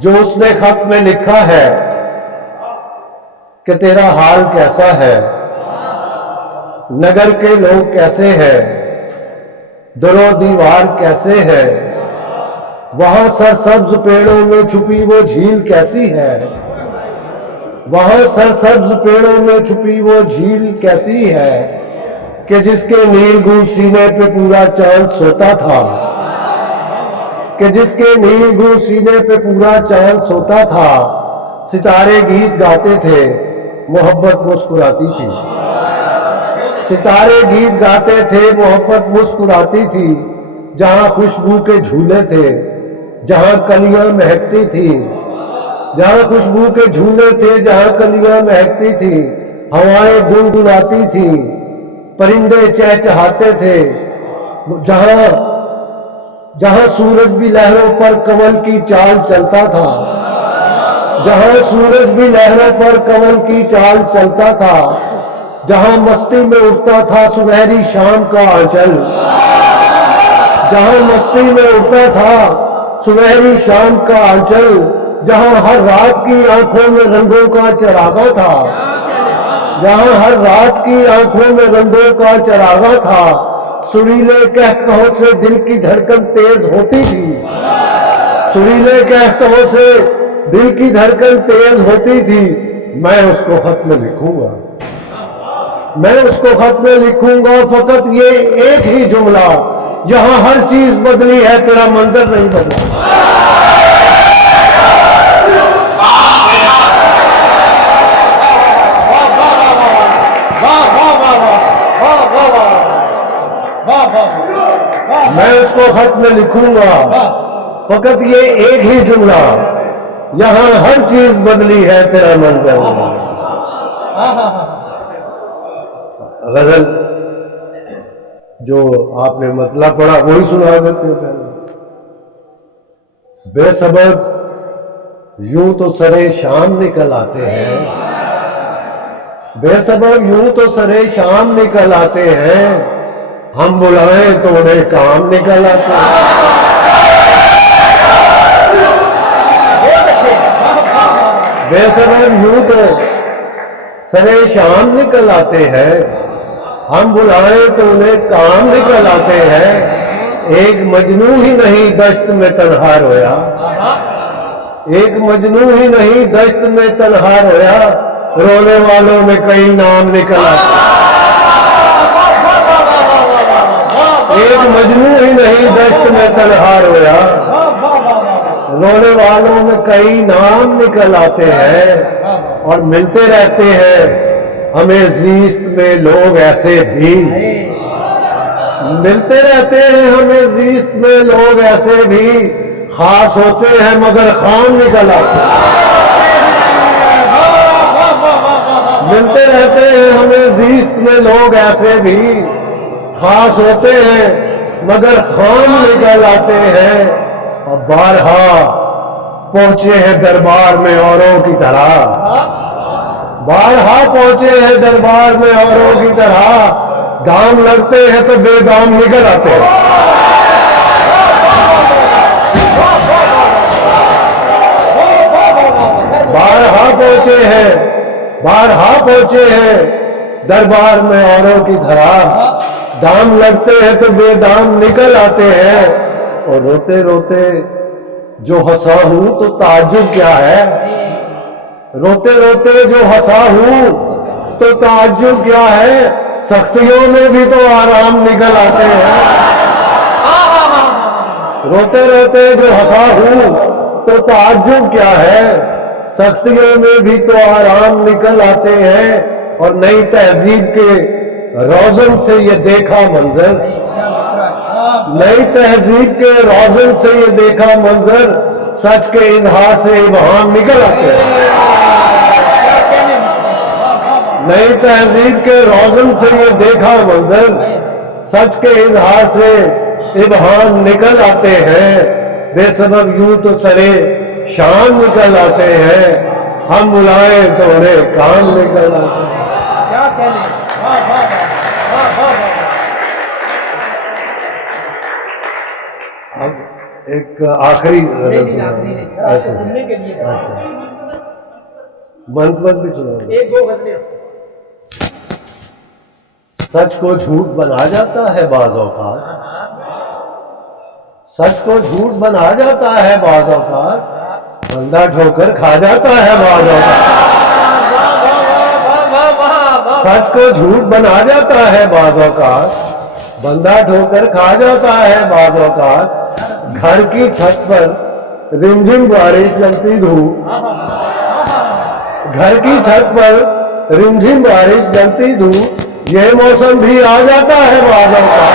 جو اس نے خط میں لکھا ہے کہ تیرا حال کیسا ہے، نگر کے لوگ کیسے ہیں، در و دیوار کیسے ہے، وہاں سرسبز پیڑوں میں چھپی وہ جھیل کیسی ہے، وہاں سرسبز پیڑوں میں چھپی وہ جھیل کیسی ہے کہ جس کے نیل گوں سینے پہ پورا چاند سوتا تھا، کہ جس کے نیل گوں سینے پہ پورا چاند سوتا تھا، ستارے گیت گاتے تھے، محبت مسکراتی تھی، ستارے گیت گاتے تھے، محبت مسکراتی تھی، جہاں خوشبو کے جھولے تھے، جہاں کلیاں مہکتی تھی، جہاں خوشبو کے جھولے تھے، جہاں کلیاں مہکتی تھی، ہوائیں گنگناتی تھی، پرندے چہچہاتے تھے، جہاں سورج بھی لہروں پر کنول کی چال چلتا تھا، جہاں سورج بھی لہروں پر کنول کی چال چلتا تھا، جہاں مستی میں اٹھتا تھا سنہری شام کا آنچل، جہاں مستی میں اٹھتا تھا سنہری شام کا آنچل، جہاں ہر رات کی آنکھوں میں رنگوں کا چراغاں تھا، جہاں ہر رات کی آنکھوں میں رنگوں کا چراغاں تھا، سریلے کہکہوں سے دل کی دھڑکن تیز ہوتی تھی، سریلے کہکہوں سے دل کی دھڑکن تیز ہوتی تھی، میں اس کو خط میں لکھوں گا، میں اس کو خط میں لکھوں گا فقط یہ ایک ہی جملہ، یہاں ہر چیز بدلی ہے تیرا منظر نہیں بدلا۔ میں اس کو خط میں لکھوں گا فقط یہ ایک ہی جملہ، یہاں ہر چیز بدلی ہے تیرا منظر نہیں۔ غزل جو آپ نے مطلب پڑھا وہی سنا دیتے ہیں پہلے۔ بے سبب یوں تو سرے شام نکل آتے ہیں، بے سبب یوں تو سرے شام نکل آتے ہیں، ہم بلائیں تو انہیں کام نکل آتے ہیں۔ بے سبب یوں تو سرے شام نکل آتے ہیں، ہم بلائیں تو انہیں کام نکل آتے ہیں، ایک مجنوں ہی نہیں دشت میں تنہا رویا، ایک مجنوں ہی نہیں دشت میں تنہا رویا، رونے والوں میں کئی نام نکل آتے ہیں، ایک مجنوں ہی نہیں دشت میں تنہا رویا، رونے والوں میں کئی نام نکل آتے ہیں، اور ملتے رہتے ہیں ہمیں زیست میں لوگ ایسے بھی، ملتے رہتے ہیں ہمیں زیست میں لوگ ایسے بھی، خاص ہوتے ہیں مگر خام نکل آتے ہیں، ملتے رہتے ہیں ہمیں زیست میں لوگ ایسے بھی، خاص ہوتے ہیں مگر خام نکل آتے ہیں، اور بارہا پہنچے ہیں دربار میں اوروں کی طرح، بارہا پہنچے ہیں دربار میں اوروں کی طرح، دام لگتے ہیں تو بے دام نکل آتے ہیں، بارہا پہنچے ہیں دربار میں اوروں کی طرح، دام لگتے ہیں تو بے دام نکل آتے ہیں، اور روتے روتے جو ہنسا ہوں تو تعجب کیا ہے، روتے روتے جو ہنسا ہوں تو تعجب کیا ہے، سختیوں میں بھی تو آرام نکل آتے ہیں، روتے روتے جو ہنسا ہوں تو تعجب کیا ہے، سختیوں میں بھی تو آرام نکل آتے ہیں، اور نئی تہذیب کے روزن سے یہ دیکھا منظر، نئی تہذیب کے روزن سے یہ دیکھا منظر، سچ کے اظہار سے ابہام نکل آتے ہیں، نئی تہذیب کے روزن سے یہ دیکھا منظر، سچ کے اظہار سے ابہام نکل آتے ہیں، بے سبب یوں تو سرے شام نکل آتے ہیں، ہم بلائیں تو انہیں کام نکل آتے ہیں۔ کیا کہنے، اب ایک آخری سننے کے لیے بند بھی سنا ایک دو غزلیں سچ کو جھوٹ بنا جاتا ہے بعض اوقات، سچ کو جھوٹ بنا جاتا ہے بعض اوقات، بندہ ٹھوکر کھا جاتا ہے بعض اوقات، سچ کو جھوٹ بنا جاتا ہے بعض اوقات، بندہ ٹھوکر کھا جاتا ہے بعض اوقات، گھر کی چھت پر رمجھم بارش جمتی دھوپ، گھر کی چھت پر رمجھم بارش جمتی دھوپ، یہ موسم بھی آ جاتا ہے بعض اوقات،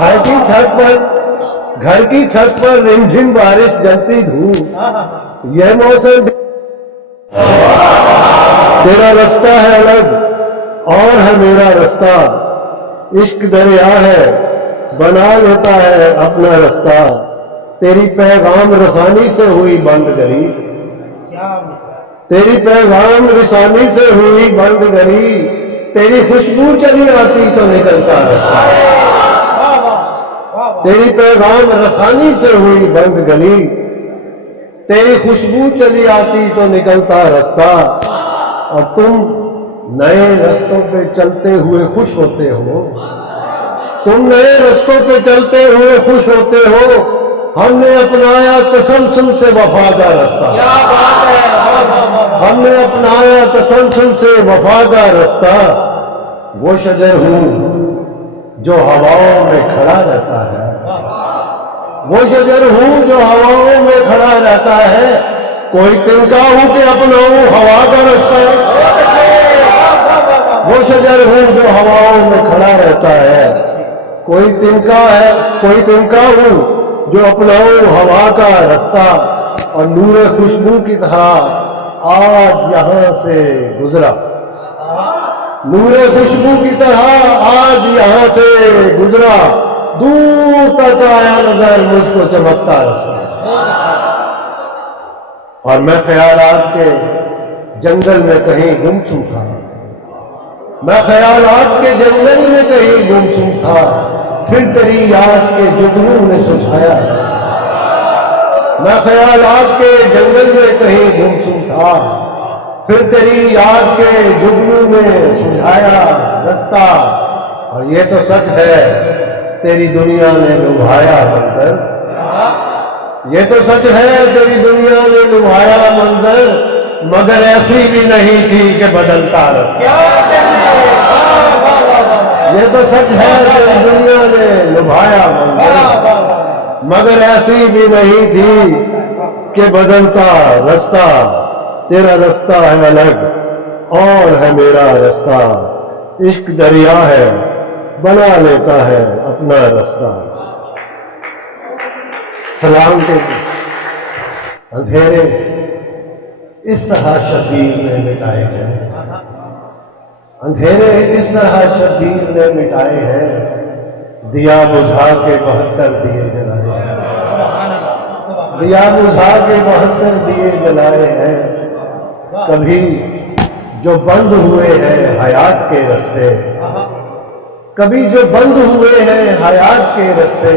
گھر کی چھت پر رمجھم بارش جمتی دھوپ، یہ موسم بھی تیرا رستہ ہے الگ اور ہے میرا رستہ، عشق دریا ہے بنا لیتا ہے اپنا رستہ، تیری پیغام رسانی سے ہوئی بند گلی، تیری پیغام رسانی سے ہوئی بند گلی، تیری خوشبو چلی آتی تو نکلتا رستہ، تیری پیغام رسانی سے ہوئی بند گلی، تیری خوشبو چلی آتی تو نکلتا رستہ، اور تم نئے رستوں پہ چلتے ہوئے خوش ہوتے ہو، تم نئے رستوں پہ چلتے ہوئے خوش ہوتے ہو، ہم نے اپنایا تسلسل سے وفا کا رستہ، ہم نے اپنایا تسلسل سے وفا کا رستہ، وہ شجر ہوں جو ہواؤں میں کھڑا رہتا ہے، وہ شجر ہوں جو ہواؤں میں کھڑا رہتا ہے، کوئی تنکا ہوں کہ اپناؤں ہوا کا رستہ، وہ شجر ہوں جو ہواؤں میں کھڑا رہتا ہے، کوئی تنکا ہوں جو اپناؤں ہوا کا رستہ، اور نور خوشبو کی طرح آج یہاں سے گزرا، نور خوشبو کی طرح آج یہاں سے گزرا، دور تک آیا نظر مجھ کو چمکتا رستہ، اور میں خیالات کے جنگل میں کہیں گمسم تھا، میں خیالات کے جنگل میں کہیں گمسم تھا، پھر تیری یاد کے جگنوں نے سجھایا، میں خیالات کے جنگل میں کہیں گمسم تھا، پھر تیری یاد کے جگنوں نے سجھایا رستہ، اور یہ تو سچ ہے تیری دنیا نے لبھایا منظر، یہ تو سچ ہے تیری دنیا نے لبھایا منظر، مگر ایسی بھی نہیں تھی کہ بدلتا رستہ، یہ تو سچ ہے تیری دنیا نے لبھایا منظر، مگر ایسی بھی نہیں تھی کہ بدلتا رستہ، تیرا رستہ ہے الگ اور ہے میرا رستہ، عشق دریا ہے بنا لیتا ہے اپنا رستہ، سلام کے اندھیرے اس طرح شبیر نے مٹائے ہیں، اندھیرے اس طرح شبیر نے مٹائے ہیں، دیا بجھا کے 72 دیے جلائے ہیں، دیا بجھا کے 72 دیے جلائے ہیں، کبھی جو بند ہوئے ہیں حیات کے رستے، کبھی جو بند ہوئے ہیں حیات کے رستے،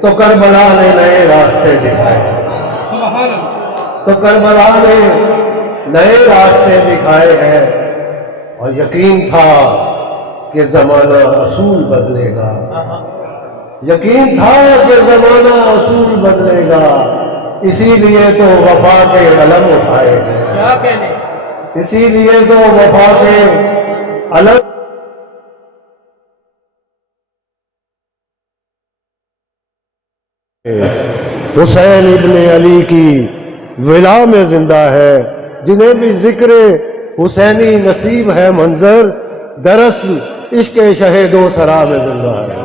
تو کربلا نے نئے راستے دکھائے، تو کربلا نے نئے راستے دکھائے ہیں، اور یقین تھا کہ زمانہ اصول بدلے گا، یقین تھا کہ زمانہ اصول بدلے گا، اسی لیے تو وفا کے علم اٹھائے ہیں، اسی لیے تو وفا کے علم حسین ابن علی کی ولا میں زندہ ہے، جنہیں بھی ذکر حسینی نصیب ہے منظر، درس عشق شہید و سرا میں زندہ ہے۔